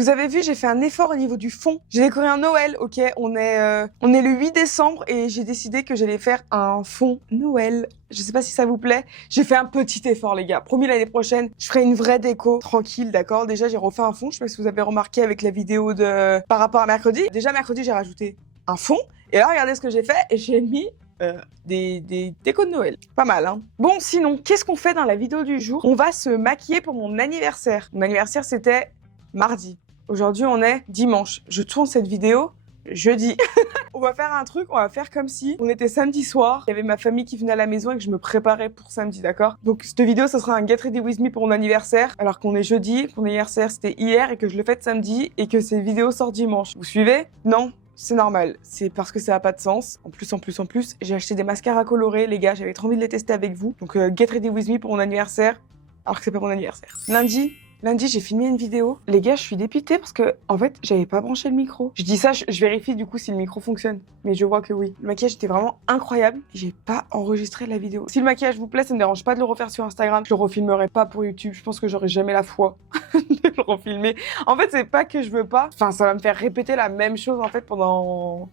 Vous avez vu, j'ai fait un effort au niveau du fond. J'ai décoré un Noël, ok. On est le 8 décembre et j'ai décidé que j'allais faire un fond Noël. Je sais pas si ça vous plaît. J'ai fait un petit effort, les gars. Promis, l'année prochaine, je ferai une vraie déco tranquille, d'accord. Déjà, j'ai refait un fond. Je sais pas si vous avez remarqué avec la vidéo de par rapport à mercredi. Déjà, mercredi, j'ai rajouté un fond. Et là, regardez ce que j'ai fait. Et j'ai mis des décos de Noël. Pas mal, hein. Bon, sinon, qu'est-ce qu'on fait dans la vidéo du jour? On va se maquiller pour mon anniversaire. Mon anniversaire, c'était mardi. Aujourd'hui, on est dimanche. Je tourne cette vidéo jeudi. On va faire un truc, on va faire comme si on était samedi soir. Il y avait ma famille qui venait à la maison et que je me préparais pour samedi, d'accord? Donc cette vidéo, ça sera un Get Ready With Me pour mon anniversaire, alors qu'on est jeudi, mon anniversaire c'était hier et que je le fête samedi et que cette vidéo sort dimanche. Vous suivez? Non? C'est normal, c'est parce que ça n'a pas de sens. En plus, j'ai acheté des mascaras colorés, les gars, j'avais trop envie de les tester avec vous. Donc Get Ready With Me pour mon anniversaire, alors que c'est pas mon anniversaire. Lundi, j'ai filmé une vidéo. Les gars, je suis dépitée parce que, en fait, j'avais pas branché le micro. Je dis ça, je vérifie du coup si le micro fonctionne. Mais je vois que oui. Le maquillage était vraiment incroyable. J'ai pas enregistré la vidéo. Si le maquillage vous plaît, ça me dérange pas de le refaire sur Instagram. Je le refilmerai pas pour YouTube. Je pense que j'aurai jamais la foi de le refilmer. En fait, c'est pas que je veux pas. Enfin, ça va me faire répéter la même chose, en fait, pendant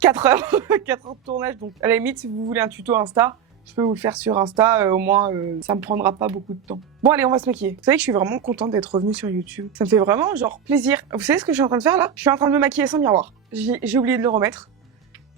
4 heures. 4 heures de tournage. Donc, à la limite, si vous voulez un tuto Insta, je peux vous le faire sur Insta, au moins ça me prendra pas beaucoup de temps. Bon allez, on va se maquiller. Vous savez que je suis vraiment contente d'être revenue sur YouTube. Ça me fait vraiment genre plaisir. Vous savez ce que je suis en train de faire là? Je suis en train de me maquiller sans miroir. J'ai oublié de le remettre.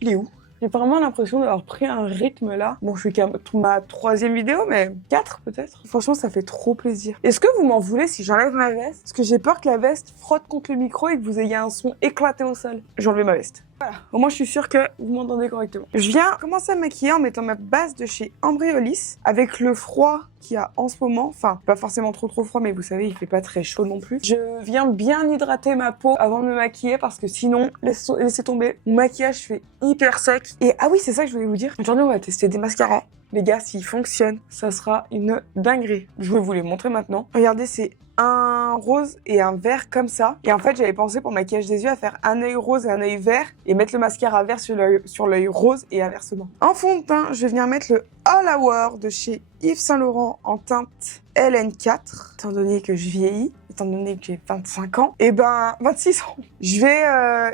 Il est où? J'ai vraiment l'impression d'avoir pris un rythme là. Bon, je suis qu'à ma 3e vidéo, mais 4 peut-être. Franchement, ça fait trop plaisir. Est-ce que vous m'en voulez si j'enlève ma veste? Parce que j'ai peur que la veste frotte contre le micro et que vous ayez un son éclaté au sol. J'ai enlevé ma veste. Voilà, au moins je suis sûre que vous m'entendez correctement. Je viens commencer à me maquiller en mettant ma base de chez Embryolisse. Avec le froid qu'il y a en ce moment, enfin pas forcément trop froid, mais vous savez il fait pas très chaud non plus. Je viens bien hydrater ma peau avant de me maquiller parce que sinon, laissez tomber, mon maquillage fait hyper sec. Et ah oui, c'est ça que je voulais vous dire. Aujourd'hui on va tester des mascaras. Les gars, s'ils fonctionnent, ça sera une dinguerie. Je vais vous les montrer maintenant. Regardez, c'est un rose et un vert comme ça. Et en fait, j'avais pensé pour le maquillage des yeux à faire un œil rose et un œil vert et mettre le mascara vert sur l'œil rose et inversement. En fond de teint, je vais venir mettre le All Hour de chez Yves Saint Laurent en teinte LN4. Étant donné que je vieillis, étant donné que j'ai 25 ans, et ben 26 ans. Je vais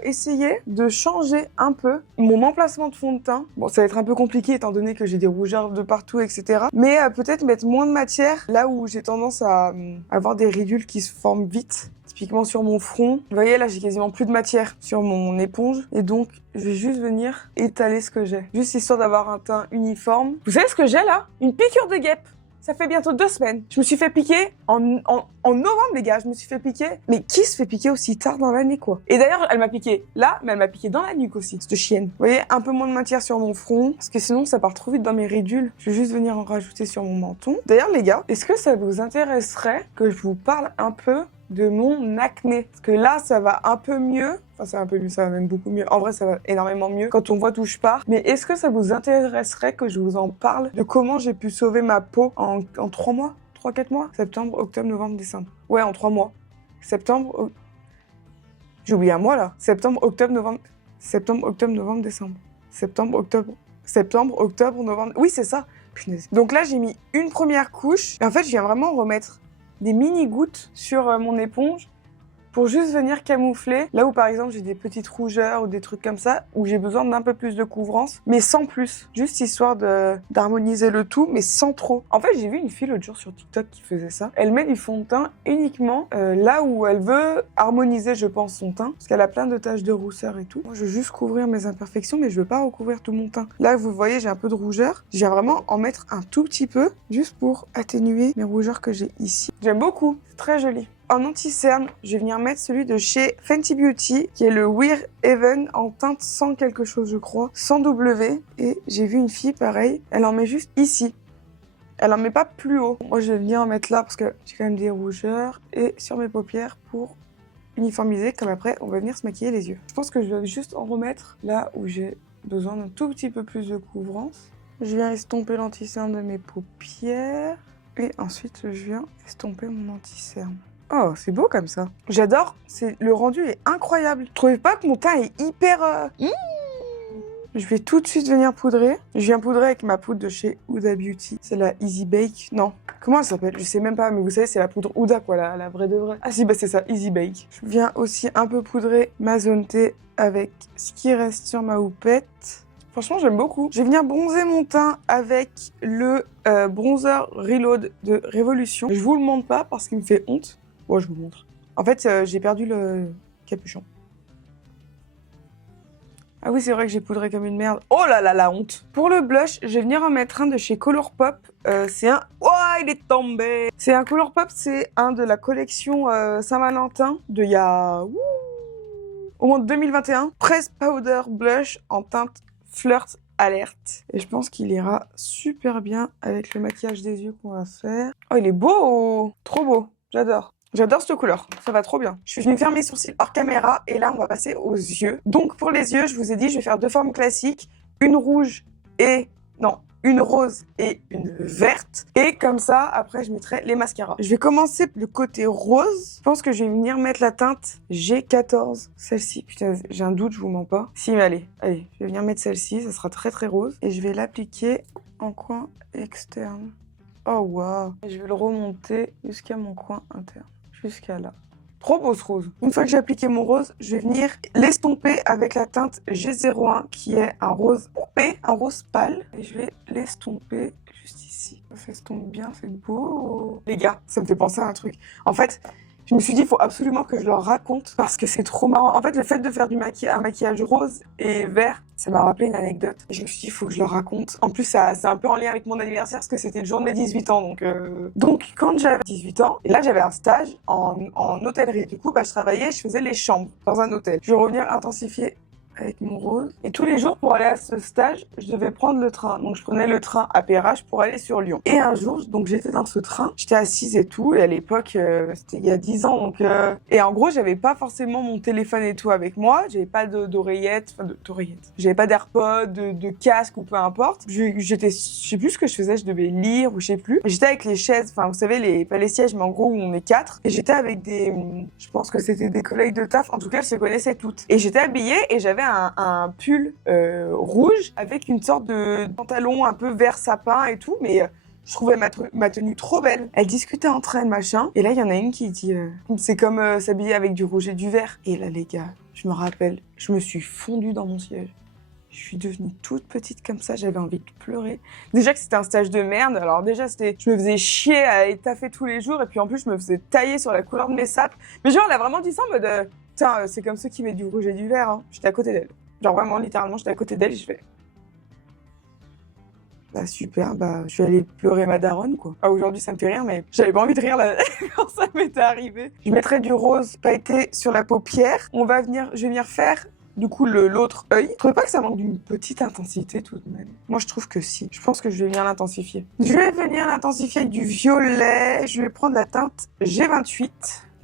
essayer de changer un peu mon emplacement de fond de teint. Bon, ça va être un peu compliqué étant donné que j'ai des rougeurs de partout, etc. Mais peut-être mettre moins de matière là où j'ai tendance à avoir des ridules qui se forment vite. Typiquement sur mon front. Vous voyez, là, j'ai quasiment plus de matière sur mon éponge. Et donc, je vais juste venir étaler ce que j'ai. Juste histoire d'avoir un teint uniforme. Vous savez ce que j'ai là? Une piqûre de guêpe. Ça fait bientôt 2 semaines. Je me suis fait piquer en novembre, les gars. Je me suis fait piquer. Mais qui se fait piquer aussi tard dans l'année, quoi? Et d'ailleurs, elle m'a piqué là, mais elle m'a piqué dans la nuque aussi, cette chienne. Vous voyez, un peu moins de matière sur mon front, parce que sinon, ça part trop vite dans mes ridules. Je vais juste venir en rajouter sur mon menton. D'ailleurs, les gars, est-ce que ça vous intéresserait que je vous parle un peu de mon acné? Parce que là, ça va un peu mieux. Enfin, c'est un peu mieux, ça va même beaucoup mieux. En vrai, ça va énormément mieux quand on voit d'où je pars. Mais est-ce que ça vous intéresserait que je vous en parle de comment j'ai pu sauver ma peau en 3 mois? 3-4 mois? Septembre, octobre, novembre, décembre. Ouais, en 3 mois. Septembre... J'ai oublié un mois, là. Septembre, octobre, novembre, décembre. Septembre, octobre, novembre... Oui, c'est ça. Punaise. Donc là, j'ai mis une première couche. Et en fait, je viens vraiment remettre des mini-gouttes sur mon éponge pour juste venir camoufler là où par exemple j'ai des petites rougeurs ou des trucs comme ça où j'ai besoin d'un peu plus de couvrance mais sans plus, juste histoire d'harmoniser le tout mais sans trop. En fait j'ai vu une fille l'autre jour sur TikTok qui faisait ça, elle met du fond de teint uniquement là où elle veut harmoniser je pense son teint parce qu'elle a plein de taches de rousseur et tout. Moi je veux juste couvrir mes imperfections mais je veux pas recouvrir tout mon teint. Là vous voyez j'ai un peu de rougeur, je viens vraiment en mettre un tout petit peu juste pour atténuer mes rougeurs que j'ai ici. J'aime beaucoup, c'est très joli. En anti-cerne, je vais venir mettre celui de chez Fenty Beauty, qui est le Wear Even en teinte sans quelque chose, je crois, sans W. Et j'ai vu une fille pareil, elle en met juste ici. Elle en met pas plus haut. Moi, je vais venir en mettre là parce que j'ai quand même des rougeurs et sur mes paupières pour uniformiser, comme après, on va venir se maquiller les yeux. Je pense que je vais juste en remettre là où j'ai besoin d'un tout petit peu plus de couvrance. Je viens estomper l'anti-cerne de mes paupières et ensuite, je viens estomper mon anti-cerne. Oh, c'est beau comme ça. J'adore, le rendu est incroyable. Je trouve pas que mon teint est hyper... Je vais tout de suite venir poudrer. Je viens poudrer avec ma poudre de chez Huda Beauty. C'est la Easy Bake. Non. Comment elle s'appelle? Je sais même pas, mais vous savez, c'est la poudre Huda, quoi, la vraie de vraie. Ah si, bah c'est ça, Easy Bake. Je viens aussi un peu poudrer ma zone T avec ce qui reste sur ma houppette. Franchement, j'aime beaucoup. Je vais venir bronzer mon teint avec le bronzer Reload de Révolution. Je vous le montre pas parce qu'il me fait honte. Bon, je vous montre. En fait, j'ai perdu le capuchon. Ah oui, c'est vrai que j'ai poudré comme une merde. Oh là là, la honte. Pour le blush, je vais venir en mettre un de chez Colourpop. C'est un... Oh, il est tombé. C'est un Colourpop, c'est un de la collection Saint-Valentin de il y a... au moins 2021. Press Powder Blush en teinte Flirt Alerte. Et je pense qu'il ira super bien avec le maquillage des yeux qu'on va faire. Oh, il est beau. Trop beau. J'adore. J'adore cette couleur, ça va trop bien. Je suis venue faire mes sourcils hors caméra et là on va passer aux yeux. Donc pour les yeux, je vous ai dit, je vais faire 2 formes classiques, une rouge et... non, une rose et une verte. Et comme ça, après je mettrai les mascaras. Je vais commencer le côté rose. Je pense que je vais venir mettre la teinte G14. Celle-ci, putain, j'ai un doute, je vous mens pas. Si, mais allez, je vais venir mettre celle-ci, ça sera très très rose. Et je vais l'appliquer en coin externe. Oh waouh. Je vais le remonter jusqu'à mon coin interne. Jusqu'à là. Trop beau ce rose. Une fois que j'ai appliqué mon rose, je vais venir l'estomper avec la teinte G01 qui est un rose poupée, un rose pâle. Et je vais l'estomper juste ici. Ça s'estompe bien, c'est beau. Les gars, ça me fait penser à un truc. En fait, je me suis dit, il faut absolument que je leur raconte parce que c'est trop marrant. En fait, le fait de faire un maquillage rose et vert, ça m'a rappelé une anecdote. Et je me suis dit, il faut que je leur raconte. En plus, c'est un peu en lien avec mon anniversaire parce que c'était le jour de mes 18 ans. Donc quand j'avais 18 ans, et là, j'avais un stage en hôtellerie. Du coup, je travaillais, je faisais les chambres dans un hôtel. Je vais revenir intensifier avec mon rose. Et tous les jours, pour aller à ce stage, je devais prendre le train. Donc, je prenais le train à Perrache pour aller sur Lyon. Et un jour, donc j'étais dans ce train, j'étais assise et tout. Et à l'époque, c'était il y a 10 ans. Et en gros, j'avais pas forcément mon téléphone et tout avec moi. J'avais pas d'oreillette, d'oreillette. J'avais pas d'AirPod, de casque ou peu importe. Je sais plus ce que je faisais. Je devais lire ou je sais plus. J'étais avec les chaises, enfin, vous savez, pas les sièges, mais en gros, où on est 4. Et j'étais avec je pense que c'était des collègues de taf. En tout cas, elles se connaissaient toutes. Et j'étais habillée et j'avais un pull rouge avec une sorte de pantalon un peu vert sapin et tout, mais je trouvais ma tenue trop belle. Elles discutaient entre elles, machin, et là, il y en a une qui dit c'est comme s'habiller avec du rouge et du vert. Et là, les gars, je me rappelle, je me suis fondue dans mon siège. Je suis devenue toute petite comme ça, j'avais envie de pleurer. Déjà que c'était un stage de merde, alors déjà, je me faisais chier à étaffer tous les jours, et puis en plus, je me faisais tailler sur la couleur de mes sapes. Mais genre, on a vraiment dit ça en mode... Putain, c'est comme ceux qui mettent du rouge et du vert, hein. J'étais à côté d'elle. Genre vraiment, littéralement, j'étais à côté d'elle et je fais... Bah super, je vais aller pleurer ma daronne, quoi. Ah, aujourd'hui, ça me fait rire, mais j'avais pas envie de rire là, quand ça m'était arrivé. Je mettrai du rose pailleté sur la paupière. Je vais venir faire, du coup, l'autre œil. Je trouve pas que ça manque d'une petite intensité, tout de même. Moi, je trouve que si. Je pense que je vais venir l'intensifier. Je vais venir l'intensifier avec du violet. Je vais prendre la teinte G28.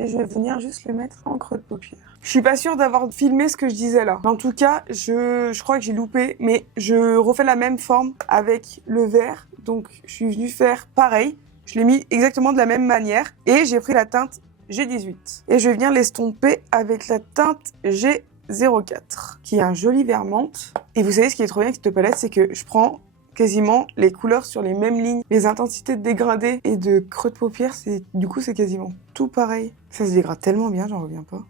Et je vais venir juste le mettre en creux de paupière. Je suis pas sûre d'avoir filmé ce que je disais là. En tout cas, je crois que j'ai loupé, mais je refais la même forme avec le vert. Donc, je suis venue faire pareil. Je l'ai mis exactement de la même manière. Et j'ai pris la teinte G18. Et je vais venir l'estomper avec la teinte G04, qui est un joli vert menthe. Et vous savez ce qui est trop bien avec cette palette, c'est que je prends quasiment les couleurs sur les mêmes lignes. Les intensités de dégradé et de creux de paupière, du coup, c'est quasiment tout pareil. Ça se dégrade tellement bien, j'en reviens pas.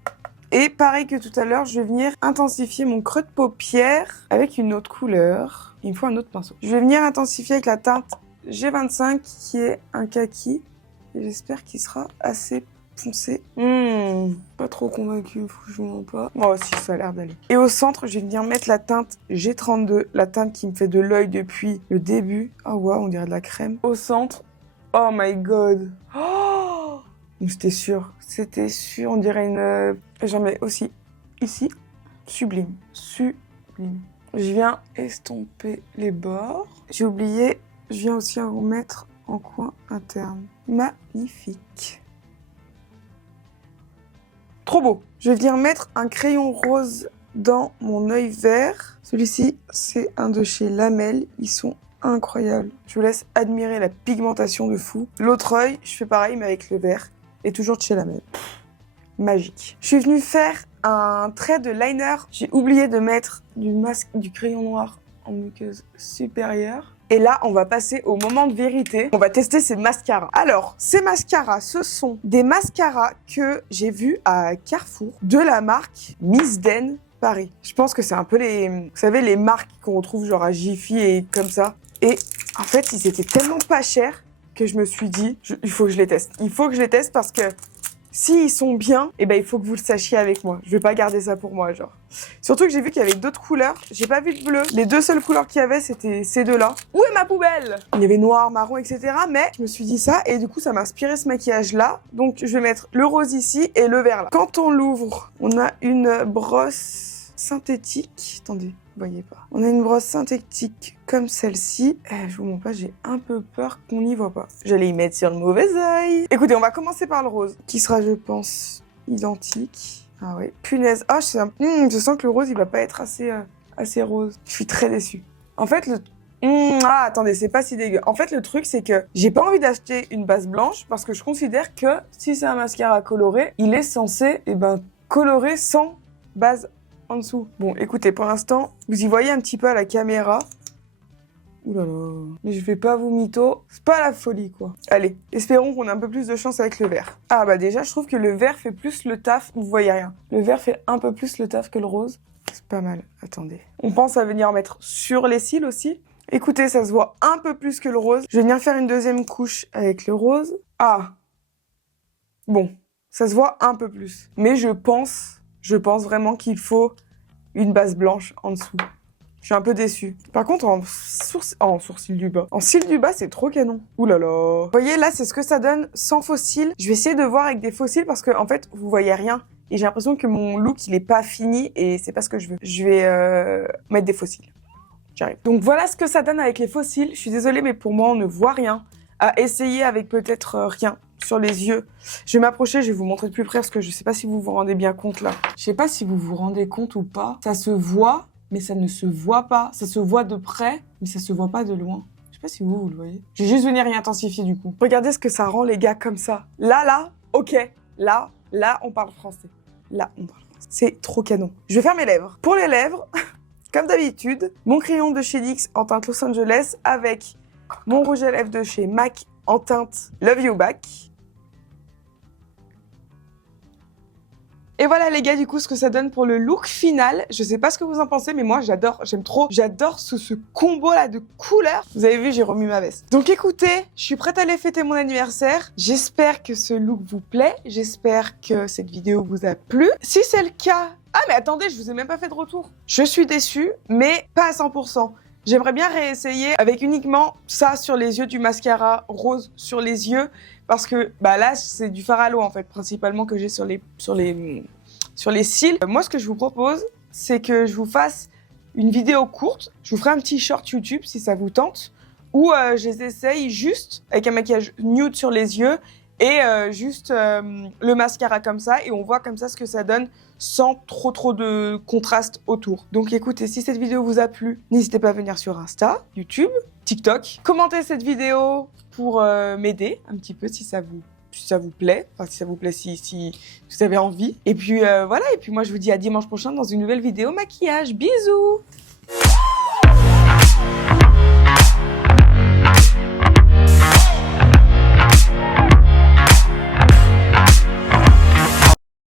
Et pareil que tout à l'heure, je vais venir intensifier mon creux de paupière avec une autre couleur. Il me faut un autre pinceau. Je vais venir intensifier avec la teinte G25 qui est un kaki. Et j'espère qu'il sera assez foncé. Pas trop convaincu, franchement pas. Oh si, ça a l'air d'aller. Et au centre, je vais venir mettre la teinte G32, la teinte qui me fait de l'œil depuis le début. Oh waouh, on dirait de la crème. Au centre, oh my god. Oh, c'était sûr, on dirait une... J'en mets aussi ici, sublime, sublime. Je viens estomper les bords. J'ai oublié, je viens aussi en remettre en coin interne. Magnifique. Trop beau. Je vais venir mettre un crayon rose dans mon œil vert. Celui-ci, c'est un de chez Lamel. Ils sont incroyables. Je vous laisse admirer la pigmentation de fou. L'autre œil, je fais pareil, mais avec le vert. Et toujours de chez Lamel. Magique. Je suis venue faire un trait de liner. J'ai oublié de mettre du crayon noir en muqueuse supérieure. Et là, on va passer au moment de vérité. On va tester ces mascaras. Alors, ces mascaras, ce sont des mascaras que j'ai vus à Carrefour de la marque Miss Den Paris. Je pense que c'est un peu vous savez, les marques qu'on retrouve genre à Jiffy et comme ça. Et en fait, ils étaient tellement pas chers que je me suis dit, il faut que je les teste. Il faut que je les teste parce que s'ils sont bien, eh ben, il faut que vous le sachiez avec moi. Je vais pas garder ça pour moi, genre. Surtout que j'ai vu qu'il y avait d'autres couleurs. J'ai pas vu de bleu. Les deux seules couleurs qu'il y avait, c'était ces deux-là. Où est ma poubelle? Il y avait noir, marron, etc. Mais je me suis dit ça et du coup, ça m'a inspiré ce maquillage-là. Donc, je vais mettre le rose ici et le vert là. Quand on l'ouvre, on a une brosse synthétique. Attendez. Vous voyez pas. On a une brosse synthétique comme celle-ci. Je vous montre pas, j'ai un peu peur qu'on n'y voit pas. J'allais y mettre sur le mauvais œil. Écoutez, on va commencer par le rose, qui sera, je pense, identique. Ah ouais, punaise. Ah, je sens que le rose, il va pas être assez rose. Je suis très déçue. En fait, attendez, c'est pas si dégueu. En fait, le truc, c'est que j'ai pas envie d'acheter une base blanche parce que je considère que si c'est un mascara coloré, il est censé, colorer sans base en dessous. Bon, écoutez, pour l'instant, vous y voyez un petit peu à la caméra. Ouh là là. Mais je vais pas vous mytho. C'est pas la folie, quoi. Allez, espérons qu'on a un peu plus de chance avec le vert. Ah bah déjà, je trouve que le vert fait plus le taf. Vous voyez rien. Le vert fait un peu plus le taf que le rose. C'est pas mal. Attendez. On pense à venir mettre sur les cils aussi. Écoutez, ça se voit un peu plus que le rose. Je vais venir faire une deuxième couche avec le rose. Ah. Bon, ça se voit un peu plus. Mais je pense vraiment qu'il faut une base blanche en dessous. Je suis un peu déçue. Par contre, en sourcil du bas. En cils du bas, c'est trop canon. Ouh là là. Vous voyez, là, c'est ce que ça donne sans faux cils. Je vais essayer de voir avec des faux cils parce que, en fait, vous voyez rien. Et j'ai l'impression que mon look, il est pas fini et c'est pas ce que je veux. Je vais mettre des faux cils. J'arrive. Donc voilà ce que ça donne avec les faux cils. Je suis désolée, mais pour moi, on ne voit rien. À essayer avec peut-être rien sur les yeux. Je vais m'approcher, je vais vous montrer de plus près parce que je sais pas si vous vous rendez bien compte là. Je sais pas si vous vous rendez compte ou pas. Ça se voit, mais ça ne se voit pas. Ça se voit de près, mais ça se voit pas de loin. Je sais pas si vous le voyez. Je vais juste venir y intensifier du coup. Regardez ce que ça rend les gars comme ça. Là, ok. Là, on parle français. Là, on parle français. C'est trop canon. Je vais faire mes lèvres. Pour les lèvres, comme d'habitude, mon crayon de chez NYX en teinte Los Angeles avec mon rouge à lèvres de chez MAC en teinte Love You Back. Et voilà les gars, du coup, ce que ça donne pour le look final. Je sais pas ce que vous en pensez, mais moi, j'aime trop. J'adore ce combo-là de couleurs. Vous avez vu, j'ai remis ma veste. Donc écoutez, je suis prête à aller fêter mon anniversaire. J'espère que ce look vous plaît. J'espère que cette vidéo vous a plu. Si c'est le cas... Ah, mais attendez, je vous ai même pas fait de retour. Je suis déçue, mais pas à 100%. J'aimerais bien réessayer avec uniquement ça sur les yeux, du mascara rose sur les yeux, parce que là c'est du fard à l'eau en fait principalement que j'ai sur les cils. Moi ce que je vous propose, c'est que je vous fasse une vidéo courte, je vous ferai un petit short YouTube si ça vous tente, où je les essaye juste avec un maquillage nude sur les yeux et juste le mascara comme ça, et on voit comme ça ce que ça donne sans trop de contraste autour. Donc écoutez, si cette vidéo vous a plu, n'hésitez pas à venir sur Insta, YouTube, TikTok. Commentez cette vidéo pour m'aider un petit peu si ça vous plaît, enfin si ça vous plaît, si vous avez envie. Et puis voilà, et puis moi je vous dis à dimanche prochain dans une nouvelle vidéo maquillage. Bisous!